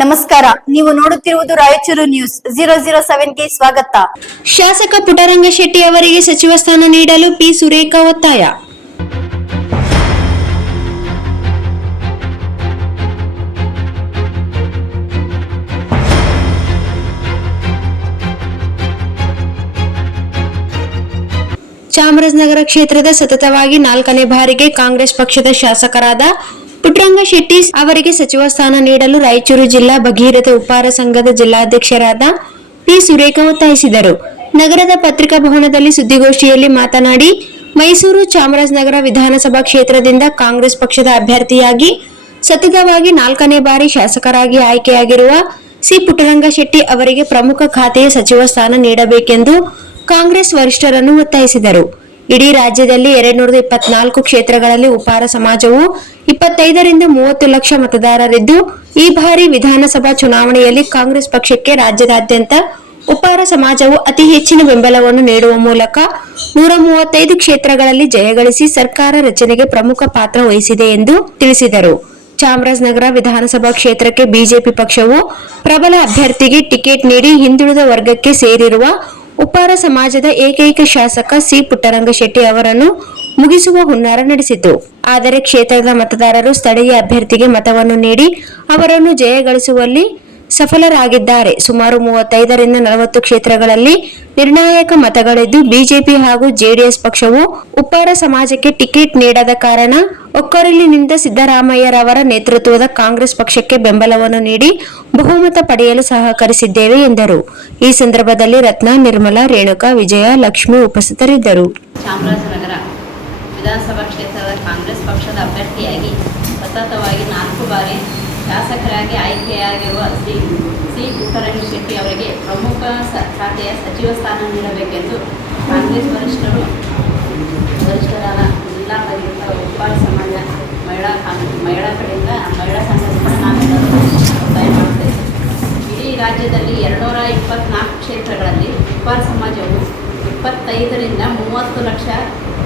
ನಮಸ್ಕಾರ, ನೀವು ನೋಡುತ್ತಿರುವುದು ರಾಯಚೂರು ನ್ಯೂಸ್ 007ಗೆ ಸ್ವಾಗತ. ಶಾಸಕ ಪುಟ್ಟರಂಗಶೆಟ್ಟಿ ಅವರಿಗೆ ಸಚಿವ ಸ್ಥಾನ ನೀಡಲು ಪಿ. ಸುರೇಖಾ ಒತ್ತಾಯ. ಚಾಮರಾಜನಗರ ಕ್ಷೇತ್ರದ ಸತತವಾಗಿ 4ನೇ ಬಾರಿಗೆ ಕಾಂಗ್ರೆಸ್ ಪಕ್ಷದ ಶಾಸಕರಾದ ಪುಟ್ಟರಂಗಶೆಟ್ಟಿ ಅವರಿಗೆ ಸಚಿವ ಸ್ಥಾನ ನೀಡಲು ರಾಯಚೂರು ಜಿಲ್ಲಾ ಭಗೀರಥ ಉಪಹಾರ ಸಂಘದ ಜಿಲ್ಲಾಧ್ಯಕ್ಷರಾದ ಪಿ. ಸುರೇಖಾ ಒತ್ತಾಯಿಸಿದರು. ನಗರದ ಪತ್ರಿಕಾ ಭವನದಲ್ಲಿ ಸುದ್ದಿಗೋಷ್ಠಿಯಲ್ಲಿ ಮಾತನಾಡಿ, ಮೈಸೂರು ಚಾಮರಾಜನಗರ ವಿಧಾನಸಭಾ ಕ್ಷೇತ್ರದಿಂದ ಕಾಂಗ್ರೆಸ್ ಪಕ್ಷದ ಅಭ್ಯರ್ಥಿಯಾಗಿ ಸತತವಾಗಿ 4ನೇ ಬಾರಿ ಶಾಸಕರಾಗಿ ಆಯ್ಕೆಯಾಗಿರುವ ಸಿ. ಪುಟ್ಟರಂಗಶೆಟ್ಟಿ ಅವರಿಗೆ ಪ್ರಮುಖ ಖಾತೆಯ ಸಚಿವ ಸ್ಥಾನ ನೀಡಬೇಕೆಂದು ಕಾಂಗ್ರೆಸ್ ವರಿಷ್ಠರನ್ನು ಒತ್ತಾಯಿಸಿದರು. ಇಡೀ ರಾಜ್ಯದಲ್ಲಿ 224 ಕ್ಷೇತ್ರಗಳಲ್ಲಿ ಉಪ್ಪಾರ ಸಮಾಜವು 25 ರಿಂದ 30 ಲಕ್ಷ ಮತದಾರರಿದ್ದು, ಈ ಬಾರಿ ವಿಧಾನಸಭಾ ಚುನಾವಣೆಯಲ್ಲಿ ಕಾಂಗ್ರೆಸ್ ಪಕ್ಷಕ್ಕೆ ರಾಜ್ಯದಾದ್ಯಂತ ಉಪ್ಪಾರ ಸಮಾಜವು ಅತಿ ಹೆಚ್ಚಿನ ಬೆಂಬಲವನ್ನು ನೀಡುವ ಮೂಲಕ 135 ಕ್ಷೇತ್ರಗಳಲ್ಲಿ ಜಯಗಳಿಸಿ ಸರ್ಕಾರ ರಚನೆಗೆ ಪ್ರಮುಖ ಪಾತ್ರ ವಹಿಸಿದೆ ಎಂದು ತಿಳಿಸಿದರು. ಚಾಮರಾಜನಗರ ವಿಧಾನಸಭಾ ಕ್ಷೇತ್ರಕ್ಕೆ ಬಿಜೆಪಿ ಪಕ್ಷವು ಪ್ರಬಲ ಅಭ್ಯರ್ಥಿಗೆ ಟಿಕೆಟ್ ನೀಡಿ ಹಿಂದುಳಿದ ವರ್ಗಕ್ಕೆ ಸೇರಿರುವ ಉಪ್ಪಾರ ಸಮಾಜದ ಏಕೈಕ ಶಾಸಕ ಸಿ. ಪುಟ್ಟರಂಗಶೆಟ್ಟಿ ಅವರನ್ನು ಮುಗಿಸುವ ಹುನ್ನಾರ ನಡೆಸಿತು. ಆದರೆ ಕ್ಷೇತ್ರದ ಮತದಾರರು ಸ್ಥಳೀಯ ಅಭ್ಯರ್ಥಿಗೆ ಮತವನ್ನು ನೀಡಿ ಅವರನ್ನು ಜಯಗಳಿಸುವಲ್ಲಿ ಸಫಲರಾಗಿದ್ದಾರೆ. ಸುಮಾರು 35 ರಿಂದ 40 ಕ್ಷೇತ್ರಗಳಲ್ಲಿ ನಿರ್ಣಾಯಕ ಮತಗಳಿದ್ದು, ಬಿಜೆಪಿ ಹಾಗೂ ಜೆಡಿಎಸ್ ಪಕ್ಷವು ಉಪ್ಪಾರ ಸಮಾಜಕ್ಕೆ ಟಿಕೆಟ್ ನೀಡದ ಕಾರಣ ಒಕ್ಕೊರಲಿನಿಂದ ಸಿದ್ದರಾಮಯ್ಯರವರ ನೇತೃತ್ವದ ಕಾಂಗ್ರೆಸ್ ಪಕ್ಷಕ್ಕೆ ಬೆಂಬಲವನ್ನು ನೀಡಿ ಬಹುಮತ ಪಡೆಯಲು ಸಹಕರಿಸಿದ್ದೇವೆ ಎಂದರು. ಈ ಸಂದರ್ಭದಲ್ಲಿ ರತ್ನ, ನಿರ್ಮಲಾ, ರೇಣುಕಾ, ವಿಜಯ, ಲಕ್ಷ್ಮಿ ಉಪಸ್ಥಿತರಿದ್ದರು. ಚಾಮರಾಜನಗರ ವಿಧಾನಸಭಾ ಕ್ಷೇತ್ರದ ಕಾಂಗ್ರೆಸ್ ಪಕ್ಷದ ಅಭ್ಯರ್ಥಿಯಾಗಿ ಸತತವಾಗಿ 4 ಬಾರಿ ಶಾಸಕರಾಗಿ ಆಯ್ಕೆಯಾಗಿರುವ ಸಿ. ಪುಟ್ಟರಂಗಶೆಟ್ಟಿ ಅವರಿಗೆ ಪ್ರಮುಖ ಖಾತೆಯ ಸಚಿವ ಸ್ಥಾನ ನೀಡಬೇಕೆಂದು ಕಾಂಗ್ರೆಸ್ ವರಿಷ್ಠರಾದ ಜಿಲ್ಲಾ ಭಗೀರಥ ಉಪ್ಪಾರ ಸಮಾಜ ಮಹಿಳಾ ಕಡೆಯಿಂದ ಮಹಿಳಾ ಸಂಘದಿಂದ ನಾವೆಲ್ಲರೂ ಒತ್ತಾಯ ಮಾಡುತ್ತೇವೆ. ಇಡೀ ರಾಜ್ಯದಲ್ಲಿ 224 ಕ್ಷೇತ್ರಗಳಲ್ಲಿ ಉಪ್ಪಾರ ಸಮಾಜವು 25 ರಿಂದ 30 ಲಕ್ಷ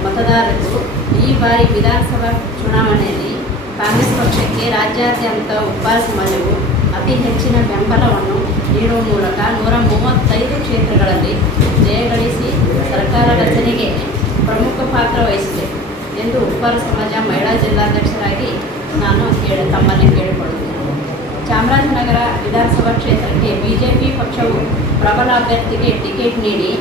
ಮತದಾರರು. ಈ ಬಾರಿ ವಿಧಾನಸಭಾ ಚುನಾವಣೆಯಲ್ಲಿ ಕಾಂಗ್ರೆಸ್ ಪಕ್ಷಕ್ಕೆ ರಾಜ್ಯಾದ್ಯಂತ ಉಪ್ಪಾರ ಸಮಾಜವು ಅತಿ ಹೆಚ್ಚಿನ ಬೆಂಬಲವನ್ನು ನೀಡುವ ಮೂಲಕ 135 ಕ್ಷೇತ್ರಗಳಲ್ಲಿ ಜಯಗಳಿಸಿ ಸರ್ಕಾರ ರಚನೆಗೆ ಪ್ರಮುಖ ಪಾತ್ರ ವಹಿಸಿದೆ ಎಂದು ಉಪ್ಪಾರ ಸಮಾಜ ಮಹಿಳಾ ಜಿಲ್ಲಾಧ್ಯಕ್ಷರಾಗಿ ನಾನು ತಮ್ಮಲ್ಲಿ ಕೇಳಿಕೊಳ್ಳುತ್ತೇನೆ. ಚಾಮರಾಜನಗರ ವಿಧಾನಸಭಾ ಕ್ಷೇತ್ರಕ್ಕೆ ಬಿಜೆಪಿ ಪಕ್ಷವು ಪ್ರಬಲ ಅಭ್ಯರ್ಥಿಗೆ ಟಿಕೆಟ್ ನೀಡಿ